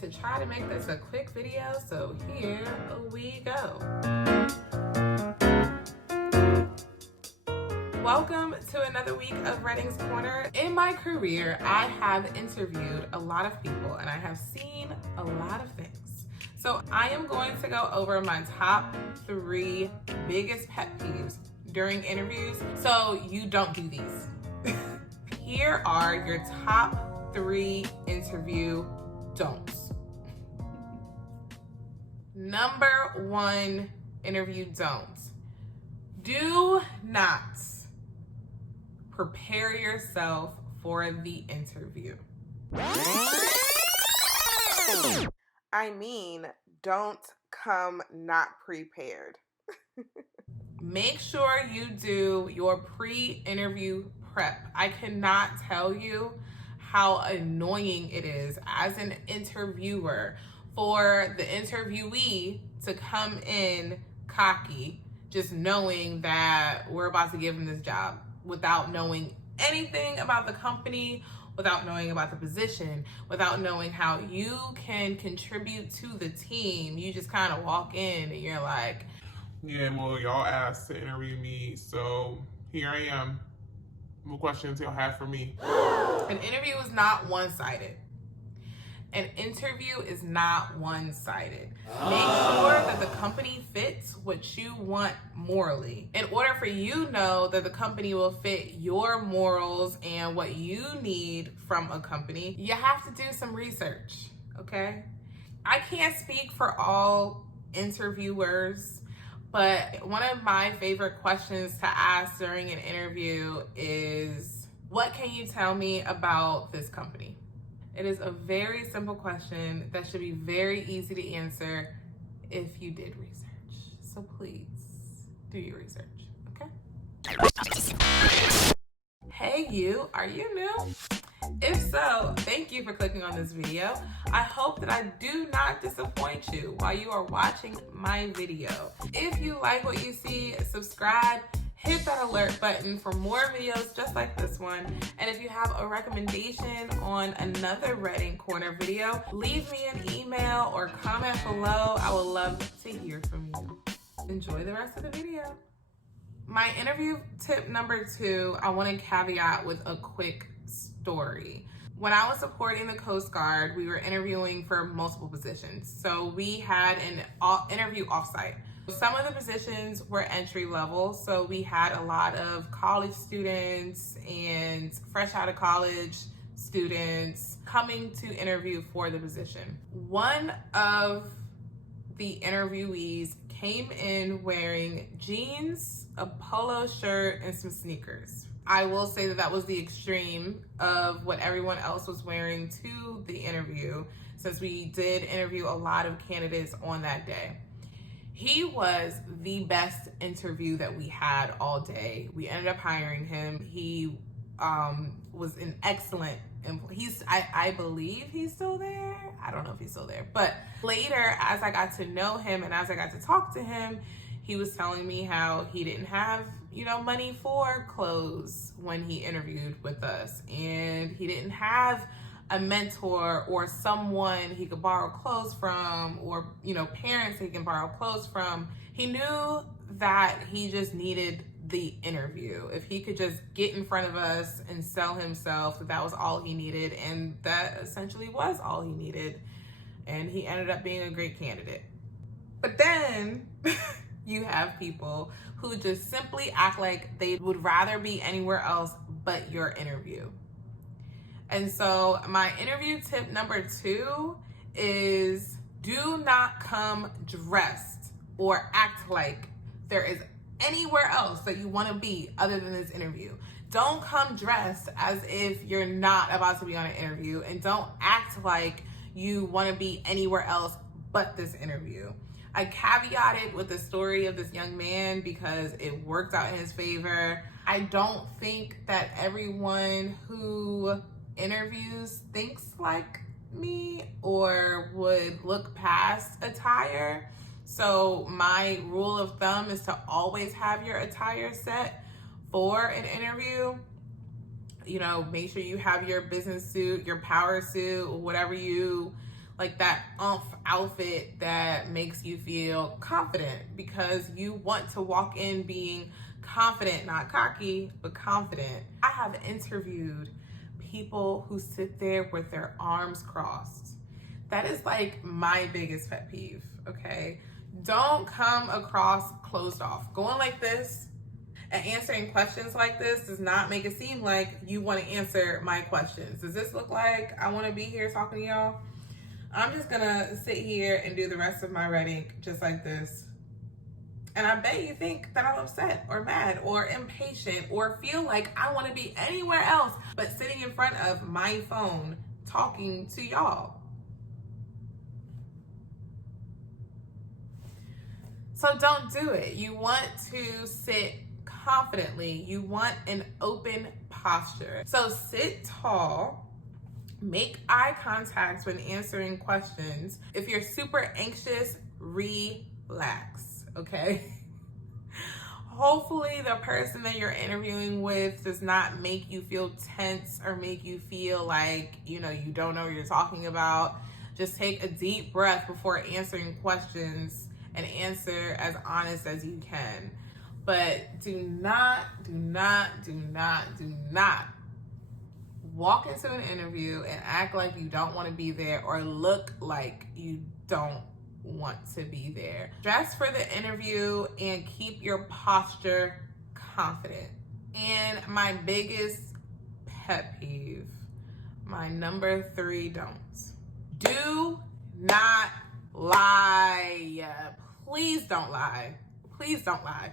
going to try to make this a quick video, so here we go. Welcome to another week of Redding's Corner. In my career, I have interviewed a lot of people and I have seen a lot of things. So I am going to go over my top 3 biggest pet peeves during interviews so you don't do these. Here are your top 3 interview don'ts. Number 1 interview don't. Do not prepare yourself for the interview. I mean, don't come not prepared. Make sure you do your pre-interview prep. I cannot tell you how annoying it is as an interviewer for the interviewee to come in cocky, just knowing that we're about to give them this job without knowing anything about the company, without knowing about the position, without knowing how you can contribute to the team. You just kind of walk in and you're like, yeah, well, y'all asked to interview me, so here I am. What questions y'all have for me? An interview is not one-sided. An interview is not one-sided. Make sure that the company fits what you want morally. In order for you to know that the company will fit your morals and what you need from a company, you have to do some research, okay? I can't speak for all interviewers, but one of my favorite questions to ask during an interview is, what can you tell me about this company? It is a very simple question that should be very easy to answer if you did research. So please do your research, okay? Hey you, are you new? If so, thank you for clicking on this video. I hope that I do not disappoint you while you are watching my video. If you like what you see, subscribe, hit that alert button for more videos just like this one. And if you have a recommendation on another Redding Corner video, leave me an email or comment below. I would love to hear from you. Enjoy the rest of the video. My interview tip number 2, I want to caveat with a quick story. When I was supporting the Coast Guard, we were interviewing for multiple positions. So we had an interview offsite. Some of the positions were entry level, so we had a lot of college students and fresh out of college students coming to interview for the position. One of the interviewees came in wearing jeans, a polo shirt, and some sneakers. I will say that that was the extreme of what everyone else was wearing to the interview, since we did interview a lot of candidates on that day. He was the best interview that we had all day. We ended up hiring him. He was an excellent employee. I believe he's still there. I don't know if he's still there. But later, as I got to know him and as I got to talk to him, he was telling me how he didn't have, money for clothes when he interviewed with us. And he didn't have a mentor or someone he could borrow clothes from, or parents he can borrow clothes from. He knew that he just needed the interview. If he could just get in front of us and sell himself, that was all he needed, and that essentially was all he needed, and he ended up being a great candidate. But then you have people who just simply act like they would rather be anywhere else but your interview. And so my interview tip number 2 is, do not come dressed or act like there is anywhere else that you want to be other than this interview. Don't come dressed as if you're not about to be on an interview, and don't act like you want to be anywhere else but this interview. I caveated with the story of this young man because it worked out in his favor. I don't think that everyone who interviews thinks like me or would look past attire. So my rule of thumb is to always have your attire set for an interview. Make sure you have your business suit, your power suit, whatever you like that outfit that makes you feel confident, because you want to walk in being confident, not cocky, but confident. I have interviewed people who sit there with their arms crossed. That is like my biggest pet peeve, okay? Don't come across closed off. Going like this and answering questions like this does not make it seem like you want to answer my questions. Does this look like I want to be here talking to y'all? I'm just gonna sit here and do the rest of my writing just like this. And I bet you think that I'm upset or mad or impatient or feel like I want to be anywhere else but sitting in front of my phone talking to y'all. So don't do it. You want to sit confidently. You want an open posture. So sit tall, make eye contact when answering questions. If you're super anxious, relax, okay? Hopefully the person that you're interviewing with does not make you feel tense or make you feel like, you don't know what you're talking about. Just take a deep breath before answering questions and answer as honest as you can. But do not walk into an interview and act like you don't want to be there or look like you don't want to be there. Dress for the interview and keep your posture confident. And my biggest pet peeve, my number 3 don'ts. Do not lie. Please don't lie. Please don't lie.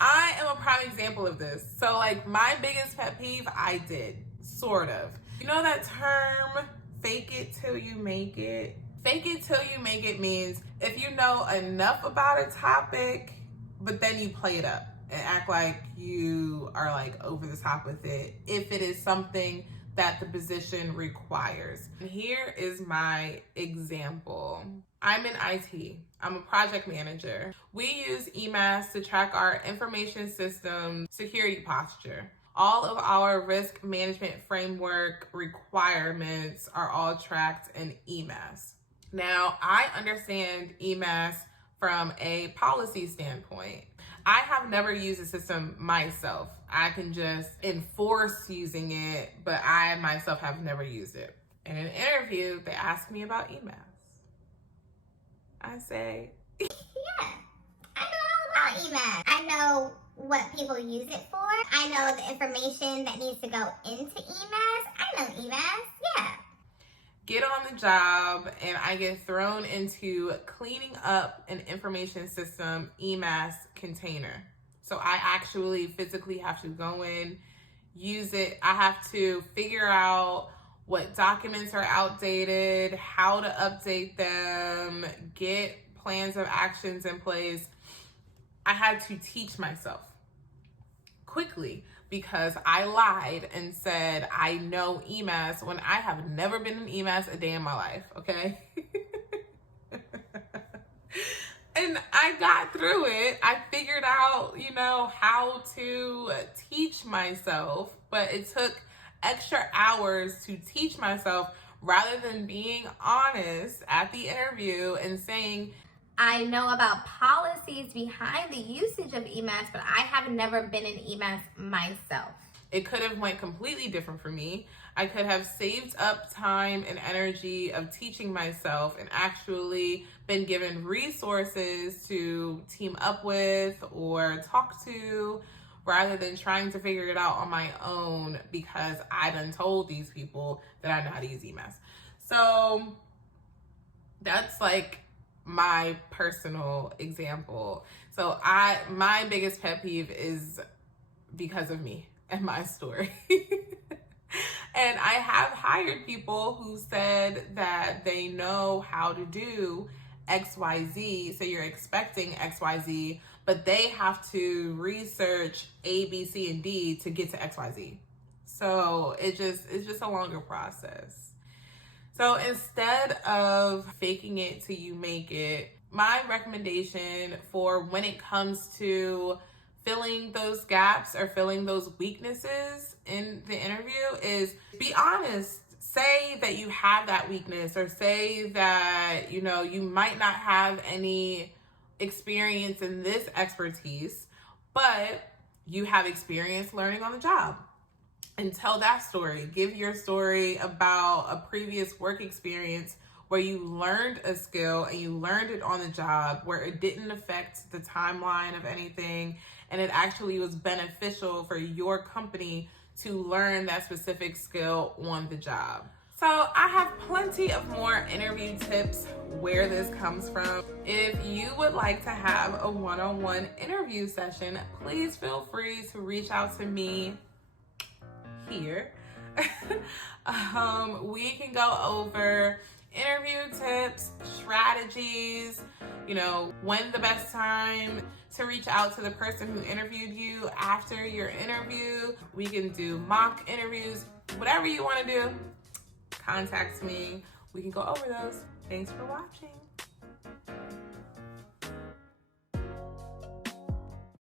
I am a prime example of this. So like my biggest pet peeve, I did, sort of. You know that term, fake it till you make it? Fake it till you make it means if you know enough about a topic, but then you play it up and act like you are like over the top with it if it is something that the position requires. And here is my example. I'm in IT. I'm a project manager. We use EMAS to track our information system security posture. All of our risk management framework requirements are all tracked in EMAS. Now, I understand EMAS from a policy standpoint. I have never used a system myself. I can just enforce using it, but I myself have never used it. In an interview, they asked me about EMAS. I say, yeah, I know all about EMAS. I know what people use it for. I know the information that needs to go into EMAS. I know EMAS, yeah. Get on the job and I get thrown into cleaning up an information system EMAS container. So I actually physically have to go in, use it. I have to figure out what documents are outdated, how to update them, get plans of actions in place. I had to teach myself quickly because I lied and said I know EMAS when I have never been in EMAS a day in my life, okay? And I got through it. I figured out, how to teach myself, but it took extra hours to teach myself rather than being honest at the interview and saying, I know about policies behind the usage of EMAS, but I have never been in EMAS myself. It could have went completely different for me. I could have saved up time and energy of teaching myself and actually been given resources to team up with or talk to, rather than trying to figure it out on my own because I done told these people that I know how to use EMAS. So that's like my personal example. So my biggest pet peeve is because of me and my story. And I have hired people who said that they know how to do XYZ. So you're expecting XYZ, but they have to research A, B, C, and D to get to XYZ. So it's just a longer process. So instead of faking it till you make it, my recommendation for when it comes to filling those gaps or filling those weaknesses in the interview is be honest. say that you have that weakness, or say that, you know, you might not have any experience in this expertise, but you have experience learning on the job. And tell that story. Give your story about a previous work experience where you learned a skill and you learned it on the job, where it didn't affect the timeline of anything, and it actually was beneficial for your company to learn that specific skill on the job. So I have plenty of more interview tips where this comes from. If you would like to have a one-on-one interview session, please feel free to reach out to me here. We can go over interview tips, strategies, you know, when the best time to reach out to the person who interviewed you after your interview. We can do mock interviews, whatever you want to do, contact me. We can go over those. Thanks for watching.